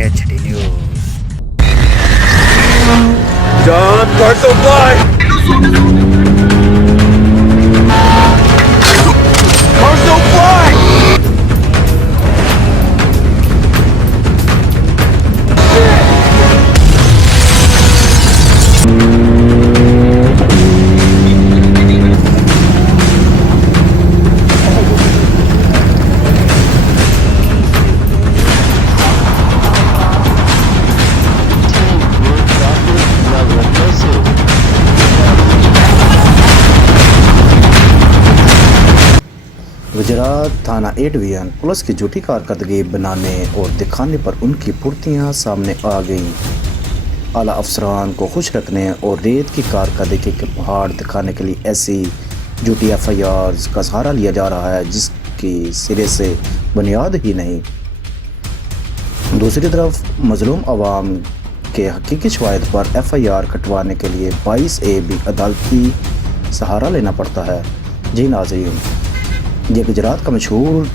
HD news. John Bartleby! Bartleby! Gujarat थाना A division police की झूठी कारकर्दगी बनाने और दिखाने पर उनकी फुर्तियाँ सामने आ गईं। आला अफसरान को खुश रखने और रेत की कारकर्दगी के पहाड़ दिखाने के लिए ऐसी झूठी FIRs का सहारा लिया जा रहा है जिसकी सिरे से बुनियाद ही नहीं। दूसरी तरफ मजलूम अवाम के हकीकी शवाहिद पर FIR कटवाने के लिए 22A भी अदालती सहारा लेना पड़ता है। जी नाज़रीन, ये गुजरात का मशहूर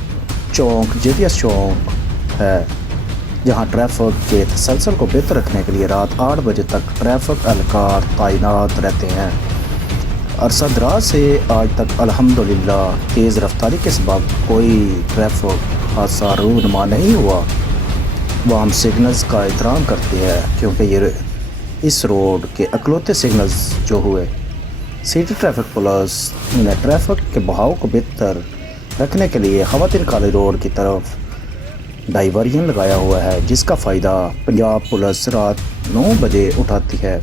चौक JTS चौक है, जहां ट्रैफिक के तसलसल को बेहतर रखने के लिए रात 8 बजे तक ट्रैफिक एहलकार तैनात रहते हैं। अरसा दराज से आज तक अल्हम्दुलिल्लाह तेज़ रफ्तारी के सबब कोई ट्रैफिक हादसा रूनुमा नहीं हुआ। वह हम सिग्नल्स का एहतराम करते हैं क्योंकि ये इस रोड के अकलौते सिग्नल्स जो हुए। सिटी ट्रैफिक पुलिस ने ट्रैफिक के बहाव को बेहतर रखने के लिए खवातीन काली रोड की तरफ डाइवर्जन लगाया हुआ है, जिसका फ़ायदा पंजाब पुलिस रात 9 बजे उठाती है।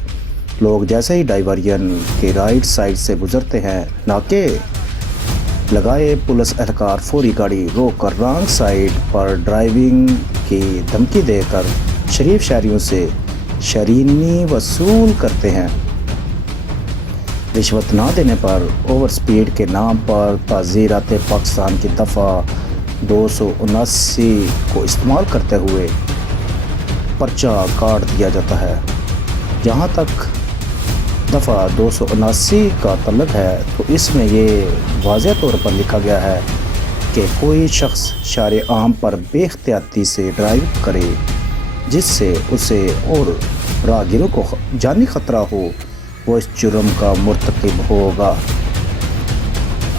लोग जैसे ही डाइवर्जन के राइट साइड से गुजरते हैं, नाके लगाए पुलिस एहलकार फौरी गाड़ी रोक कर रॉन्ग साइड पर ड्राइविंग की धमकी देकर शरीफ शहरियों से शरीनी वसूल करते हैं। रिश्वत ना देने पर ओवर स्पीड के नाम पर ताज़ीरात पाकिस्तान की दफ़ा 279 को इस्तेमाल करते हुए पर्चा काट दिया जाता है। जहां तक दफ़ा 279 का तलब है तो इसमें ये वाज़ेह तौर पर लिखा गया है कि कोई शख्स शारे आम पर बेख्तियाती से ड्राइव करे जिससे उसे और राहगीरों को जानी ख़तरा हो, वो इस जुर्म का मुर्तकिब होगा।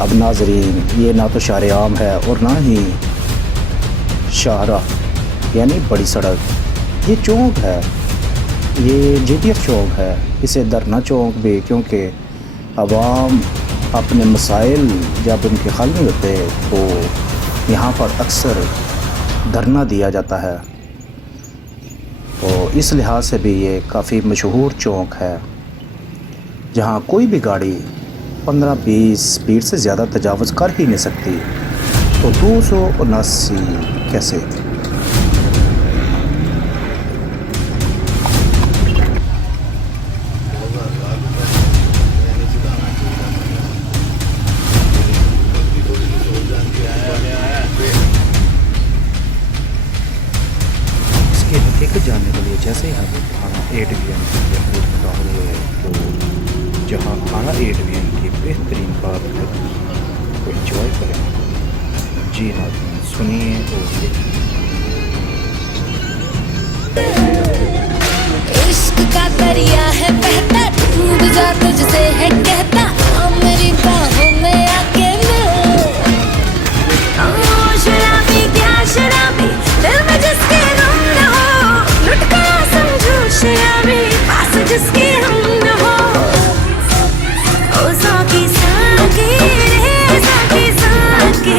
अब नाजरीन, ये ना तो शारे आम है और ना ही शाहराह यानी बड़ी सड़क, ये चौक है, ये JTS चौक है। इसे धरना चौक भी, क्योंकि अवाम अपने मसाइल जब उनके हल नहीं होते तो यहाँ पर अक्सर धरना दिया जाता है। तो इस लिहाज से भी ये काफ़ी मशहूर चौक है, जहाँ कोई भी गाड़ी 15-20 स्पीड से ज़्यादा तजावज़ कर ही नहीं सकती। तो 279 कैसे? इसकी हकीकत जानने के लिए जैसे ही हम थाना ए डिवीजन के करीब दाखिल हुए तो जहाँ थाना ए डिवीजन की बेहतरीन बात को एंजॉय करें। जी हाँ, सुनिए और इश्क का दरिया है बहता, डूब जा तुझसे है कहता, मेरी बाहों में आके शराबी क्या शराबी, दिल में जिसके गम न हो, लुटका समझो शराबी, पास जिसके हम न हो। साकी साकी रे साकी साकी,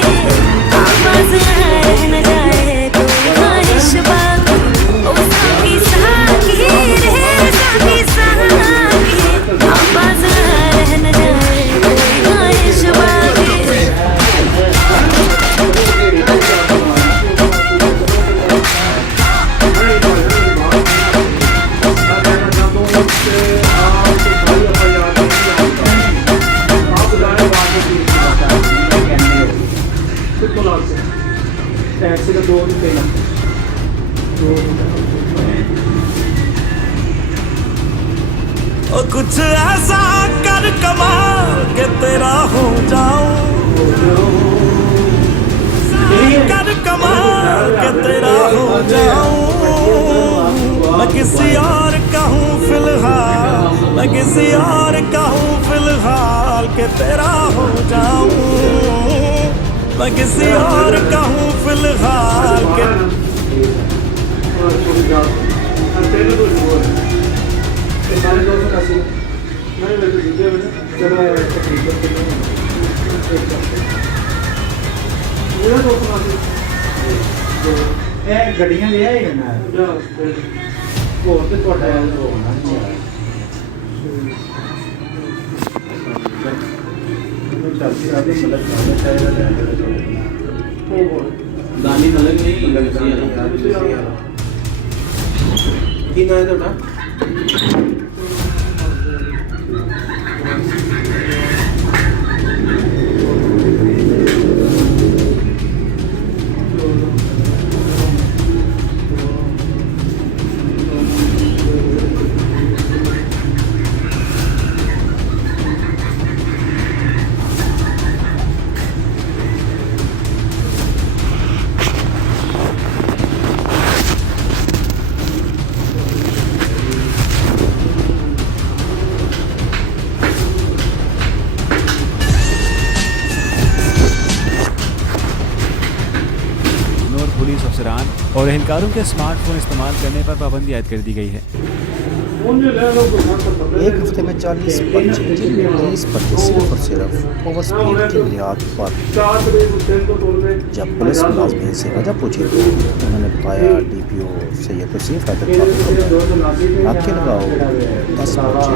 आवाज़ आए न जाए कोई ख्वाहिश बाकी। ओ साकी साकी रे साकी साकी, आवाज़ आए न जाए कोई ख्वाहिश बाकी। कुछ ऐसा कर कमाल के तेरा हो जाऊं, कर कमाल के तेरा हो जाऊं। किसी और का हूँ फिलहाल, मैं किसी और का हूँ फिलहाल के तेरा हो जाऊं, मैं किसी और का हूँ फिलहाल के ਇਹ ਗੱਡੀਆਂ ਲਿਆ ਹੀ ਨਾ ਹੋਰ ਤੇ ਤੁਹਾਡਾ ਹੋਣਾ ਨਹੀਂ ਆ ਚੱਲਦੀ ਰਾਤ ਦੇ ਮਤਲਬ ਸਾਹਮਣੇ ਚਾਹੀਦਾ ਲੈ ਦਾਨੀ ਮਲਕ ਨਹੀਂ ਕੀ ਨਾਮ ਹੈ ਤੁਹਾਡਾ पुलिस अफसरान और एहलकारों के स्मार्टफोन इस्तेमाल करने पर पाबंदी आयद कर दी गई है। एक हफ्ते में 40 पर्चे, जिनमें 30 पर्चे सिर्फ और सिर्फ ओवर स्पीड की बुनियाद पर। जब पुलिस मुलाजमीन से वजह पूछी तो उन्होंने बताया DPO सैयद हुसैन हैदर नाके लगाओ 10 पर्चे